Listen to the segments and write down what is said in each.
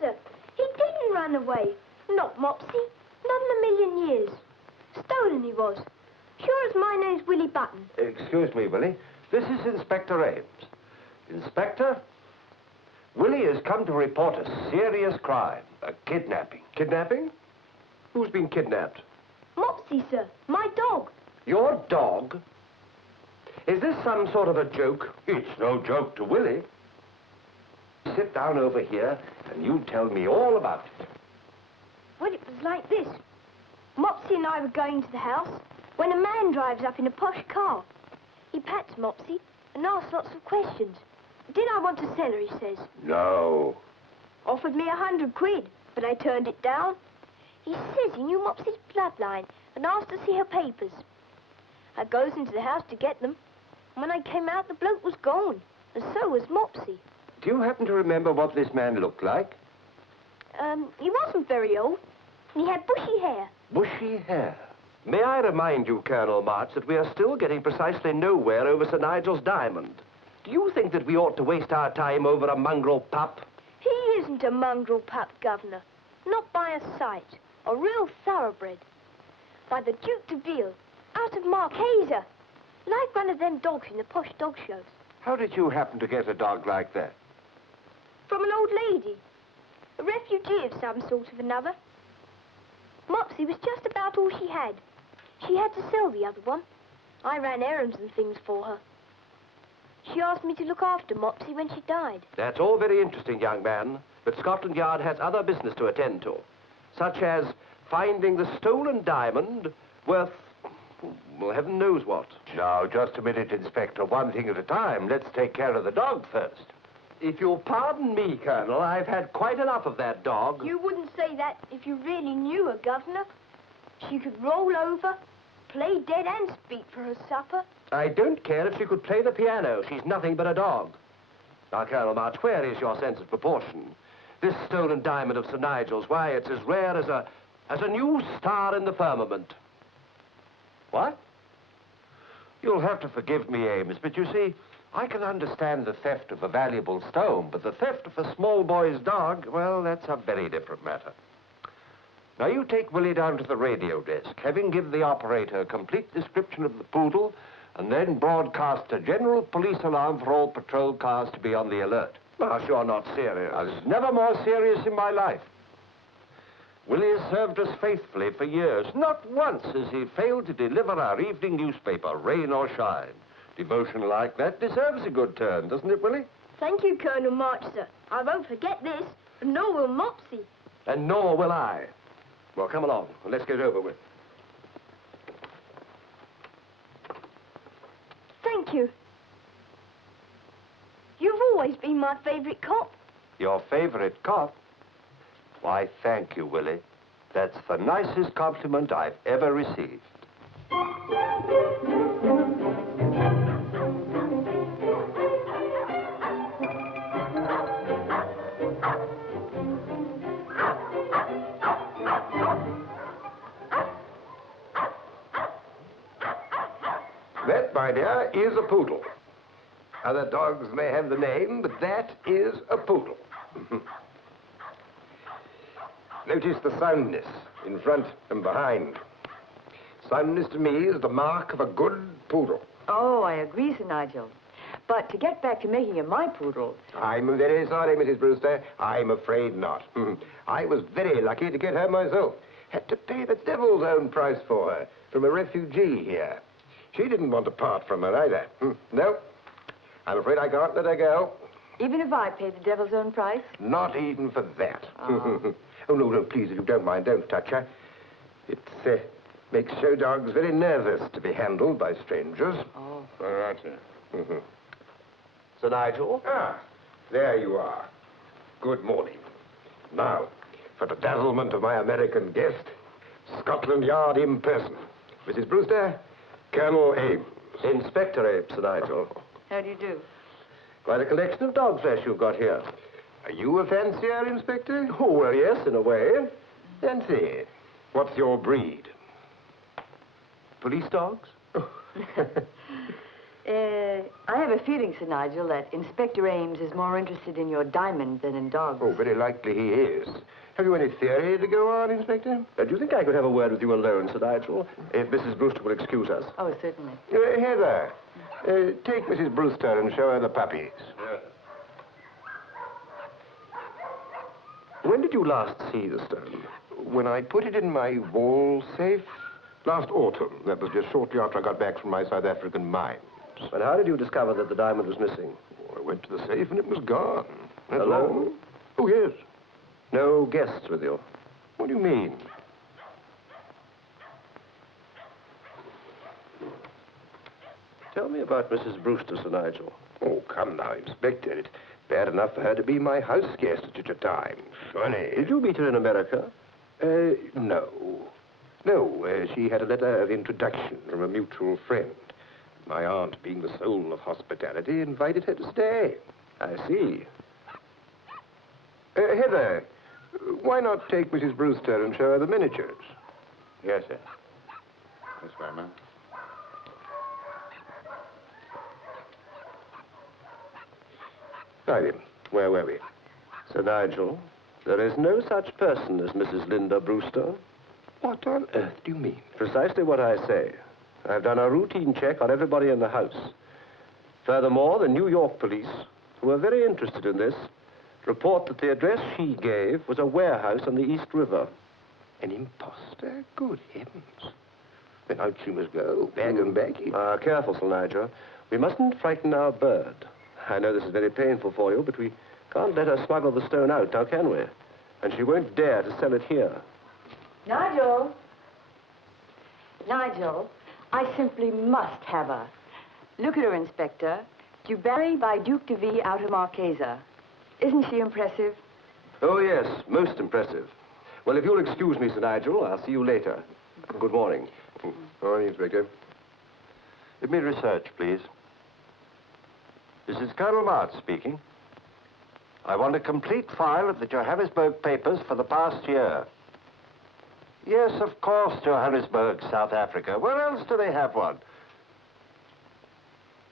sir. He didn't run away. Not Mopsy. Not in a million years. Stolen he was. Sure as my name's Willie Button. Excuse me, Willie. This is Inspector Ames. Inspector, Willie has come to report a serious crime, a kidnapping. Kidnapping? Who's been kidnapped? Mopsy, sir. My dog. Your dog? Is this some sort of a joke? It's no joke to Willie. Sit down over here and you tell me all about it. Well, it was like this. Mopsy and I were going to the house when a man drives up in a posh car. He pats Mopsy and asks lots of questions. Did I want to sell her, he says. No. Offered me 100 quid, but I turned it down. He says he knew Mopsy's bloodline and asked to see her papers. I goes into the house to get them. And when I came out, the bloke was gone, and so was Mopsy. Do you happen to remember what this man looked like? He wasn't very old, and he had bushy hair. Bushy hair? May I remind you, Colonel March, that we are still getting precisely nowhere over Sir Nigel's diamond. Do you think that we ought to waste our time over a mongrel pup? He isn't a mongrel pup, Governor. Not by a sight. A real thoroughbred. By the Duke de Ville, out of Marquesa. Like one of them dogs in the posh dog shows. How did you happen to get a dog like that? From an old lady. A refugee of some sort of another. Mopsy was just about all she had. She had to sell the other one. I ran errands and things for her. She asked me to look after Mopsy when she died. That's all very interesting, young man, but Scotland Yard has other business to attend to, such as finding the stolen diamond worth, well, heaven knows what. Now, just a minute, Inspector. One thing at a time. Let's take care of the dog first. If you'll pardon me, Colonel, I've had quite enough of that dog. You wouldn't say that if you really knew her, Governor. She could roll over, play dead and speak for her supper. I don't care if she could play the piano. She's nothing but a dog. Now, Colonel March, where is your sense of proportion? This stolen diamond of Sir Nigel's, why, it's as rare as a new star in the firmament. What? You'll have to forgive me, Ames, but you see, I can understand the theft of a valuable stone, but the theft of a small boy's dog, well, that's a very different matter. Now, you take Willie down to the radio desk, having given the operator a complete description of the Poodle, and then broadcast a general police alarm for all patrol cars to be on the alert. Gosh, you're not serious. I was never more serious in my life. Willie has served us faithfully for years. Not once has he failed to deliver our evening newspaper, rain or shine. Devotion like that deserves a good turn, doesn't it, Willie? Thank you, Colonel March, sir. I won't forget this, and nor will Mopsy. And nor will I. Well, come along, and let's get over with. Thank you. You've always been my favorite cop. Your favorite cop? Why, thank you, Willie. That's the nicest compliment I've ever received. That, my dear, is a poodle. Other dogs may have the name, but that is a poodle. Notice the soundness in front and behind. Soundness to me is the mark of a good poodle. Oh, I agree, Sir Nigel. But to get back to making him my poodle... I'm very sorry, Mrs. Brewster. I'm afraid not. I was very lucky to get her myself. Had to pay the devil's own price for her from a refugee here. She didn't want to part from her either. No, I'm afraid I can't let her go. Even if I paid the devil's own price? Not even for that. Oh. Oh, no, please, if you don't mind, don't touch her. It makes show dogs very nervous to be handled by strangers. Oh. All right, sir. Sir Nigel? Ah, there you are. Good morning. Now, for the dazzlement of my American guest, Scotland Yard in person. Mrs. Brewster, Colonel Ames. Inspector Ames, Sir Nigel. How do you do? Quite a collection of dog flesh you've got here. Are you a fancier, Inspector? Oh, well, yes, in a way. Fancy. What's your breed? Police dogs? I have a feeling, Sir Nigel, that Inspector Ames is more interested in your diamond than in dogs. Oh, very likely he is. Have you any theory to go on, Inspector? Do you think I could have a word with you alone, Sir Nigel, if Mrs. Brewster will excuse us? Oh, certainly. Heather, take Mrs. Brewster and show her the puppies. When did you last see the stone? When I put it in my wall safe last autumn. That was just shortly after I got back from my South African mines. And how did you discover that the diamond was missing? I went to the safe and it was gone. That's Alone? all. Oh, yes. No guests with you? What do you mean? Tell me about Mrs. Brewster, Sir Nigel. Oh, come now, Inspector. It's bad enough for her to be my house guest at such a time. Funny. Did you meet her in America? No. No, she had a letter of introduction from a mutual friend. My aunt, being the soul of hospitality, invited her to stay. I see. Heather, why not take Mrs. Brewster and show her the miniatures? Yes, sir. This way, ma'am. Now then, where were we? Sir Nigel, there is no such person as Mrs. Linda Brewster. What on earth do you mean? Precisely what I say. I've done a routine check on everybody in the house. Furthermore, the New York police, who are very interested in this, report that the address she gave was a warehouse on the East River. An imposter? Good heavens. Then out she must go, bag and baggage. Careful, Sir Nigel. We mustn't frighten our bird. I know this is very painful for you, but we can't let her smuggle the stone out, now can we? And she won't dare to sell it here. Nigel! Nigel, I simply must have her. Look at her, Inspector. Dubarry by Duke de V out of Marquesa. Isn't she impressive? Oh, yes, most impressive. Well, if you'll excuse me, Sir Nigel, I'll see you later. Good morning. Morning, Inspector. Give me research, please. This is Colonel March speaking. I want a complete file of the Johannesburg papers for the past year. Yes, of course, Johannesburg, South Africa. Where else do they have one?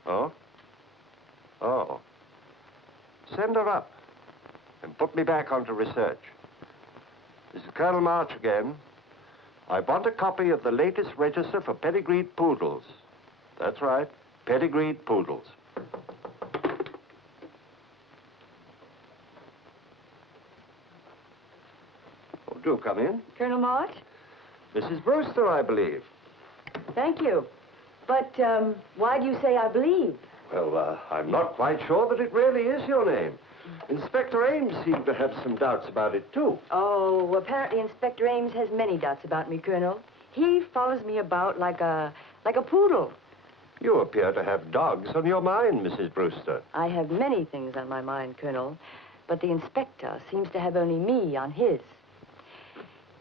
Oh? Oh. Send her up and put me back onto research. This is Colonel March again. I want a copy of the latest register for pedigreed poodles. That's right, pedigreed poodles. Oh, do come in. Colonel March? Mrs. Brewster, I believe. Thank you. But, why do you say I believe? Well, I'm not quite sure that it really is your name. Inspector Ames seemed to have some doubts about it, too. Oh, apparently Inspector Ames has many doubts about me, Colonel. He follows me about like a poodle. You appear to have dogs on your mind, Mrs. Brewster. I have many things on my mind, Colonel, but the inspector seems to have only me on his.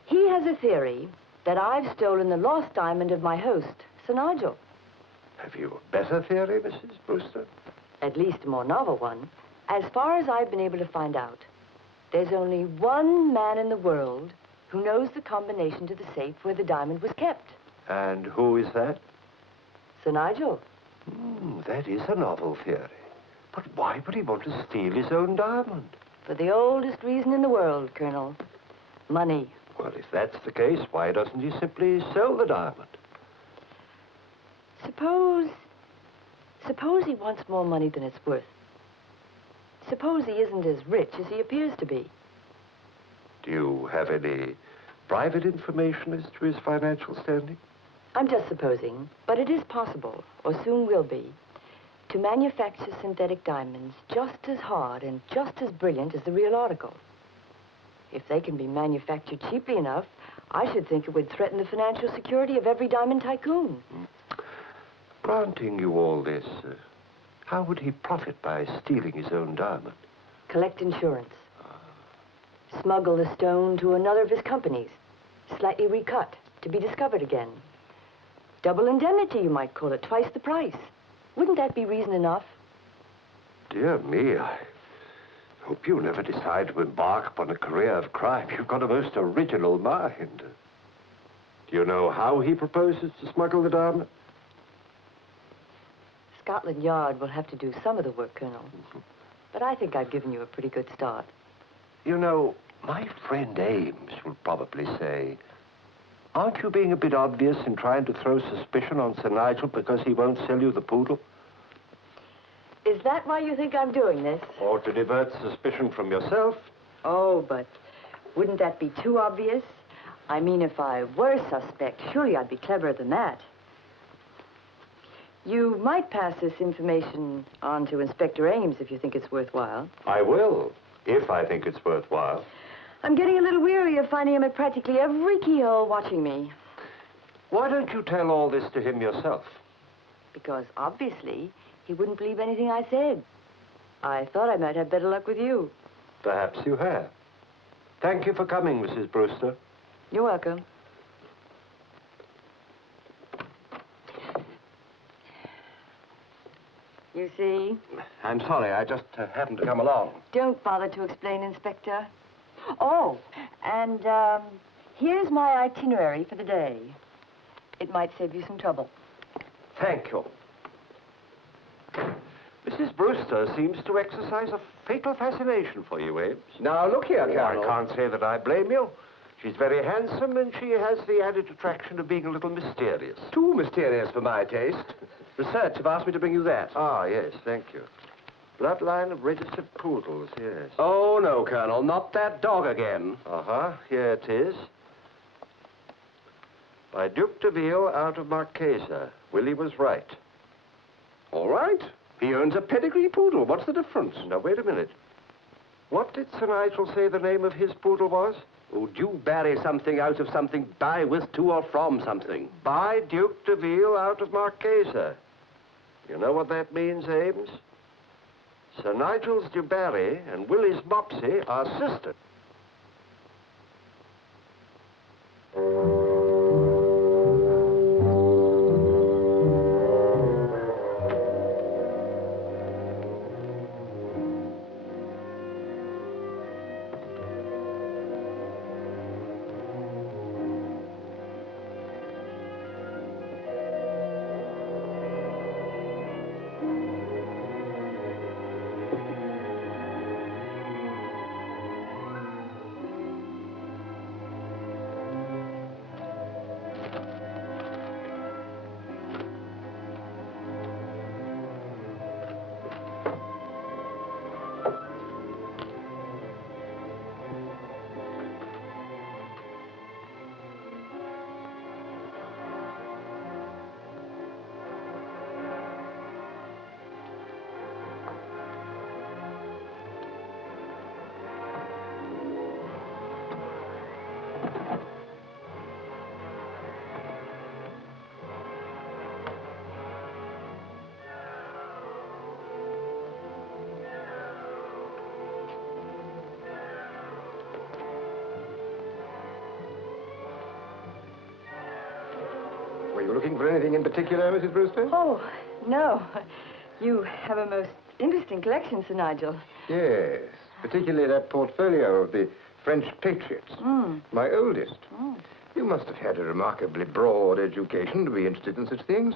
He has a theory that I've stolen the lost diamond of my host, Sir Nigel. Have you a better theory, Mrs. Brewster? At least a more novel one. As far as I've been able to find out, there's only one man in the world who knows the combination to the safe where the diamond was kept. And who is that? Sir Nigel. That is a novel theory. But why would he want to steal his own diamond? For the oldest reason in the world, Colonel. Money. Well, if that's the case, why doesn't he simply sell the diamond? Suppose he wants more money than it's worth. Suppose he isn't as rich as he appears to be. Do you have any private information as to his financial standing? I'm just supposing, but it is possible, or soon will be, to manufacture synthetic diamonds just as hard and just as brilliant as the real article. If they can be manufactured cheaply enough, I should think it would threaten the financial security of every diamond tycoon. Granting you all this, how would he profit by stealing his own diamond? Collect insurance. Smuggle the stone to another of his companies. Slightly recut to be discovered again. Double indemnity, you might call it, twice the price. Wouldn't that be reason enough? Dear me, I hope you never decide to embark upon a career of crime. You've got a most original mind. Do you know how he proposes to smuggle the diamond? Scotland Yard will have to do some of the work, Colonel. But I think I've given you a pretty good start. You know, my friend Ames will probably say, aren't you being a bit obvious in trying to throw suspicion on Sir Nigel because he won't sell you the poodle? Is that why you think I'm doing this? Or to divert suspicion from yourself? Oh, but wouldn't that be too obvious? I mean, if I were suspect, surely I'd be cleverer than that. You might pass this information on to Inspector Ames if you think it's worthwhile. I will, if I think it's worthwhile. I'm getting a little weary of finding him at practically every keyhole watching me. Why don't you tell all this to him yourself? Because, obviously, he wouldn't believe anything I said. I thought I might have better luck with you. Perhaps you have. Thank you for coming, Mrs. Brewster. You're welcome. You see? I'm sorry, I just happened to come along. Don't bother to explain, Inspector. Oh, and here's my itinerary for the day. It might save you some trouble. Thank you. Mrs. Brewster seems to exercise a fatal fascination for you, Ames. Now, look here, Colonel. I can't say that I blame you. She's very handsome, and she has the added attraction of being a little mysterious. Too mysterious for my taste. Research have asked me to bring you that. Ah, yes, thank you. Bloodline of registered poodles, yes. Oh, no, Colonel, not that dog again. Uh-huh, here it is. By Duke de Ville out of Marquesa. Willie was right. All right. He owns a pedigree poodle. What's the difference? Now, wait a minute. What did Sir Nigel say the name of his poodle was? Oh, do bury something out of something, by, with, to, or from something. By Duke de Ville out of Marquesa. You know what that means, Ames? Sir Nigel's DuBarry and Willie's Mopsy are sisters. Were you looking for anything in particular, Mrs. Brewster? Oh, no. You have a most interesting collection, Sir Nigel. Yes, particularly that portfolio of the French patriots. My oldest. You must have had a remarkably broad education to be interested in such things.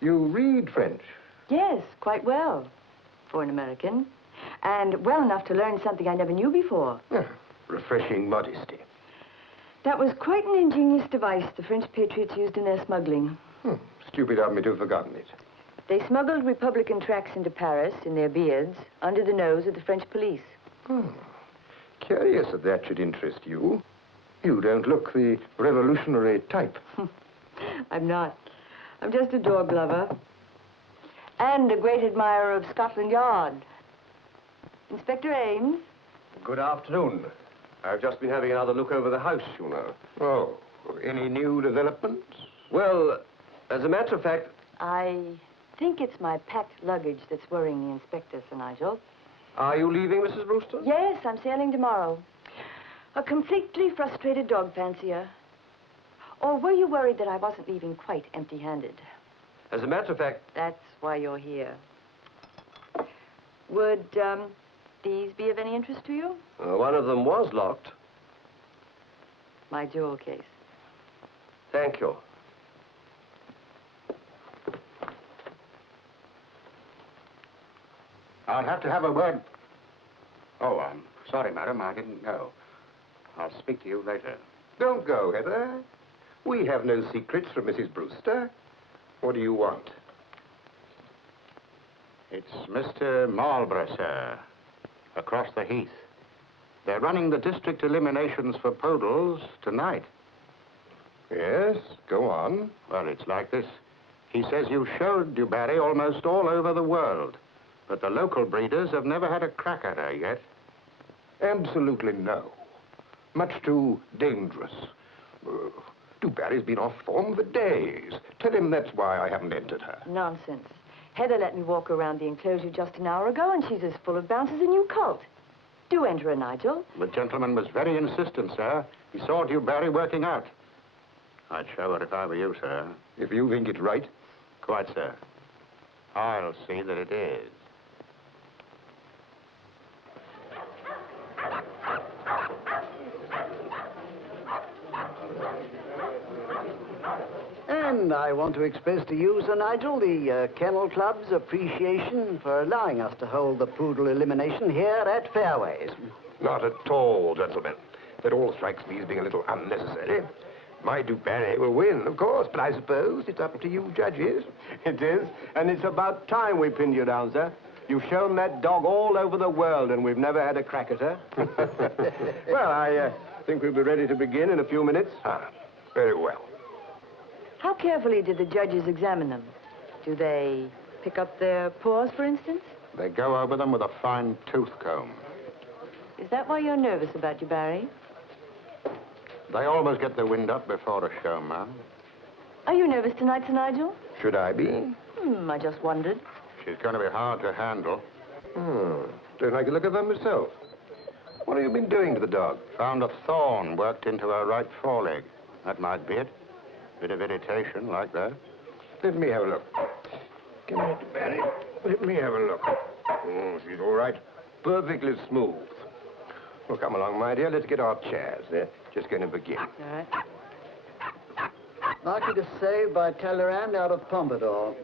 You read French? Yes, quite well, for an American. And well enough to learn something I never knew before. Ah, refreshing modesty. That was quite an ingenious device the French patriots used in their smuggling. Stupid of me to have forgotten it. They smuggled Republican tracts into Paris in their beards under the nose of the French police. Curious that that should interest you. You don't look the revolutionary type. I'm not. I'm just a dog lover. And a great admirer of Scotland Yard. Inspector Ames? Good afternoon. I've just been having another look over the house, you know. Oh, any new developments? Well, as a matter of fact... I think it's my packed luggage that's worrying the inspector, Sir Nigel. Are you leaving, Mrs. Brewster? Yes, I'm sailing tomorrow. A completely frustrated dog fancier. Or were you worried that I wasn't leaving quite empty-handed? As a matter of fact... That's why you're here. Would, these be of any interest to you? one of them was locked. My jewel case. Thank you. I'll have to have a word. Oh, I'm sorry, madam. I didn't know. I'll speak to you later. Don't go, Heather. We have no secrets from Mrs. Brewster. What do you want? It's Mr. Marlborough, sir. Across the heath. They're running the district eliminations for Poodles tonight. Yes, go on. Well, it's like this. He says you showed Dubarry almost all over the world, but the local breeders have never had a crack at her yet. Absolutely no. Much too dangerous. Dubarry's been off form for days. Tell him that's why I haven't entered her. Nonsense. Heather let me walk around the enclosure just an hour ago, and she's as full of bounce as a new colt. Do enter her, Nigel. The gentleman was very insistent, sir. He saw Dubarry working out. I'd show her if I were you, sir. If you think it's right. Quite, sir. I'll see that it is. And I want to express to you, Sir Nigel, the Kennel Club's appreciation for allowing us to hold the Poodle elimination here at Fairways. Not at all, gentlemen. That all strikes me as being a little unnecessary. My Dubarry will win, of course, but I suppose it's up to you judges. It is, and it's about time we pinned you down, sir. You've shown that dog all over the world, and we've never had a crack at her. Well, I think we'll be ready to begin in a few minutes. Ah, very well. How carefully did the judges examine them? Do they pick up their paws, for instance? They go over them with a fine tooth comb. Is that why you're nervous about Dubarry? They always get the wind up before a show, ma'am. Are you nervous tonight, Sir Nigel? Should I be? I just wondered. She's going to be hard to handle. Don't like the look of them myself. What have you been doing to the dog? Found a thorn worked into her right foreleg. That might be it. Bit of irritation, like that. Let me have a look. Come here, Barry. Let me have a look. She's all right. Perfectly smooth. Well, come along, my dear. Let's get our chairs. They're just going to begin. All right. Marquis de Save by Talleyrand out of Pompadour.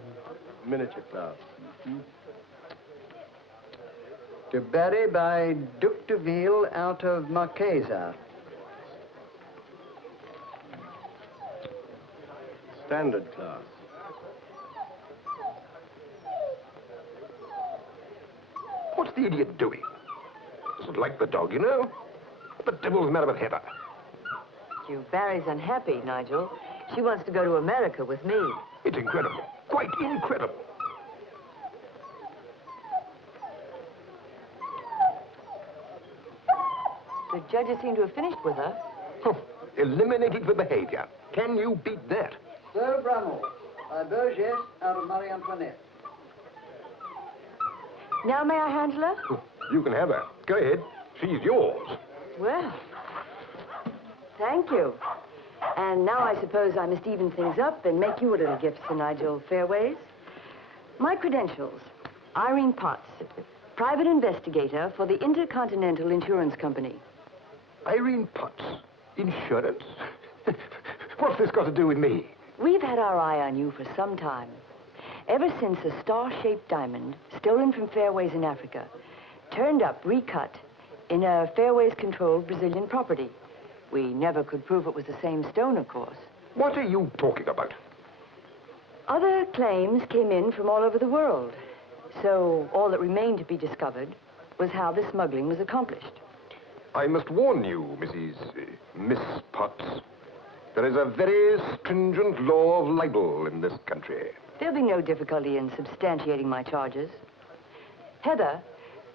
Miniature class. Dubarry by Duc de Ville out of Marquesa. Standard class. What's the idiot doing? Doesn't like the dog, you know. What the devil's the matter with Heather? Dubarry's unhappy, Nigel. She wants to go to America with me. It's incredible. Quite incredible. The judges seem to have finished with her. Eliminated for behavior. Can you beat that? Sir Brummel by Burgess out of Marie Antoinette. Now may I handle her? You can have her. Go ahead. She's yours. Well, thank you. And now I suppose I must even things up and make you a little gift, Sir Nigel Fairways. My credentials: Irene Potts, private investigator for the Intercontinental Insurance Company. Irene Potts. Insurance? What's this got to do with me? We've had our eye on you for some time. Ever since a star-shaped diamond, stolen from Fairways in Africa, turned up recut in a Fairways-controlled Brazilian property. We never could prove it was the same stone, of course. What are you talking about? Other claims came in from all over the world. So all that remained to be discovered was how the smuggling was accomplished. I must warn you, Miss Potts. There is a very stringent law of libel in this country. There'll be no difficulty in substantiating my charges. Heather,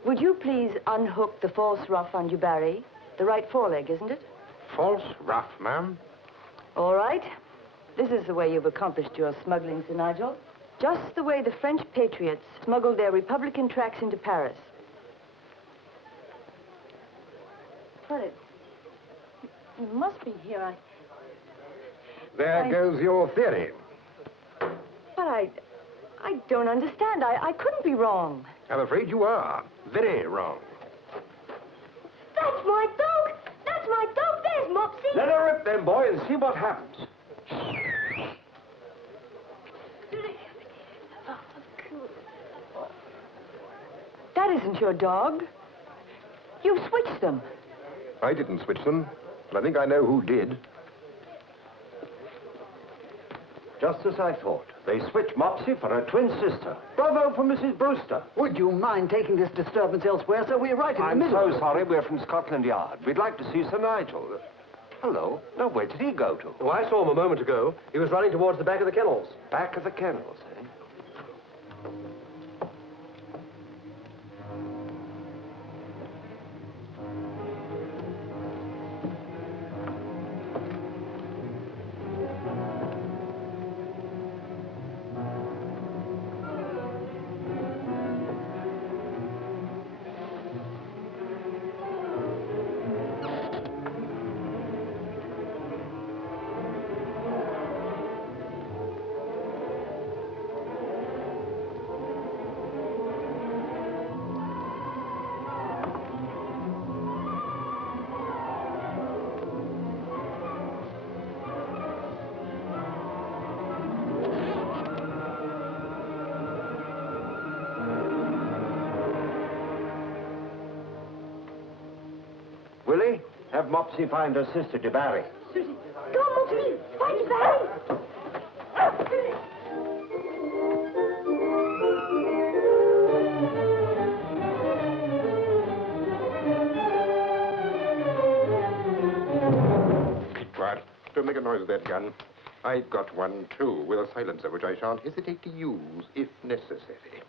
would you please unhook the false ruff on Dubarry? The right foreleg, isn't it? False ruff, ma'am. All right. This is the way you've accomplished your smuggling, Sir Nigel. Just the way the French patriots smuggled their Republican tracts into Paris. But it must be here. There goes your theory. But I don't understand. I couldn't be wrong. I'm afraid you are. Very wrong. That's my dog! That's my dog! There's Mopsy! Let her rip then, boy, and see what happens. That wasn't your dog. You switched them. I didn't switch them, but I think I know who did. Just as I thought. They switched Mopsy for her twin sister. Bravo for Mrs. Brewster. Would you mind taking this disturbance elsewhere, sir? We're right in the middle. I'm so sorry. We're from Scotland Yard. We'd like to see Sir Nigel. Hello. Now, where did he go to? Oh, I saw him a moment ago. He was running towards the back of the kennels. Back of the kennels, eh? Willie, have Mopsy find her sister, DeBarry. Susie, go on, Mopsy. Find Barry. Keep quiet. Don't make a noise with that gun. I've got one, too, with a silencer, which I shan't hesitate to use if necessary.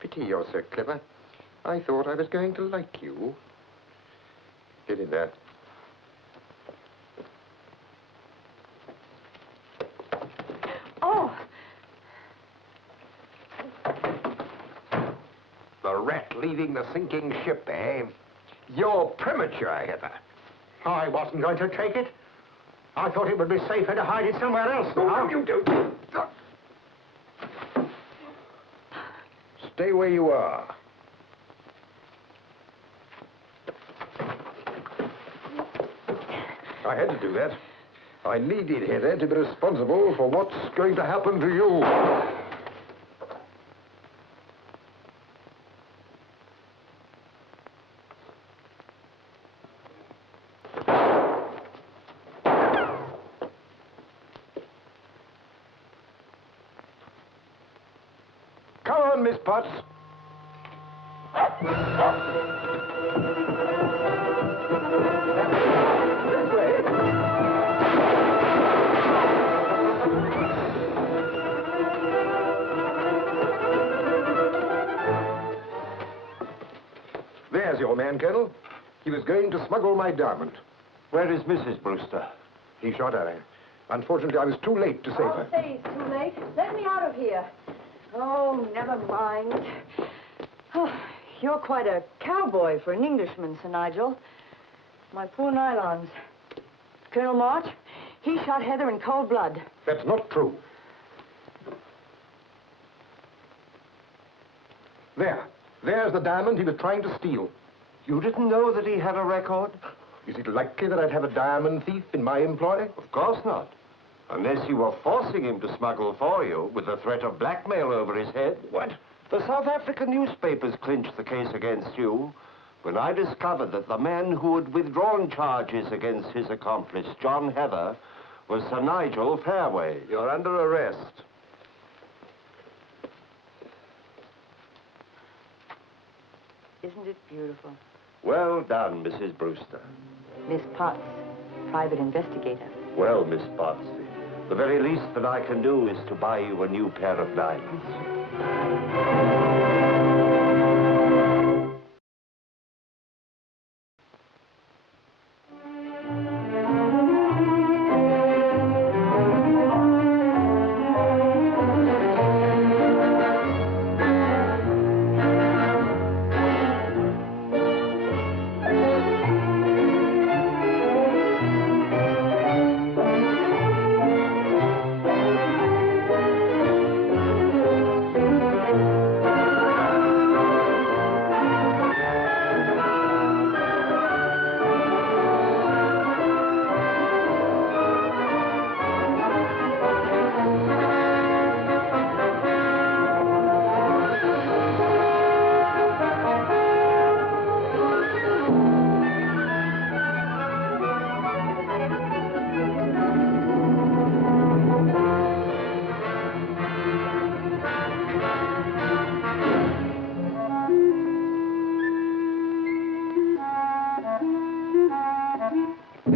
Pity you're so clever. I thought I was going to like you. Get in there. Oh, The rat leading the sinking ship, eh? You're premature, Heather. I wasn't going to take it. I thought it would be safer to hide it somewhere else now. No, you don't. Stay where you are. I had to do that. I needed Heather to be responsible for what's going to happen to you. Come on, Miss Potts. This way. There's your man, Colonel. He was going to smuggle my diamond. Where is Mrs. Brewster? He shot at her. Unfortunately, I was too late to save her. I'll say it's too late. Let me out of here. Oh, never mind. Oh, you're quite a cowboy for an Englishman, Sir Nigel. My poor nylons. Colonel March, he shot Heather in cold blood. That's not true. There's the diamond he was trying to steal. You didn't know that he had a record? Is it likely that I'd have a diamond thief in my employ? Of course not. Unless you were forcing him to smuggle for you with the threat of blackmail over his head. What? The South African newspapers clinched the case against you when I discovered that the man who had withdrawn charges against his accomplice, John Heather, was Sir Nigel Fairway. You're under arrest. Isn't it beautiful? Well done, Mrs. Brewster. Miss Potts, private investigator. Well, Miss Potts, the very least that I can do is to buy you a new pair of diamonds.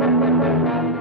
Thank you.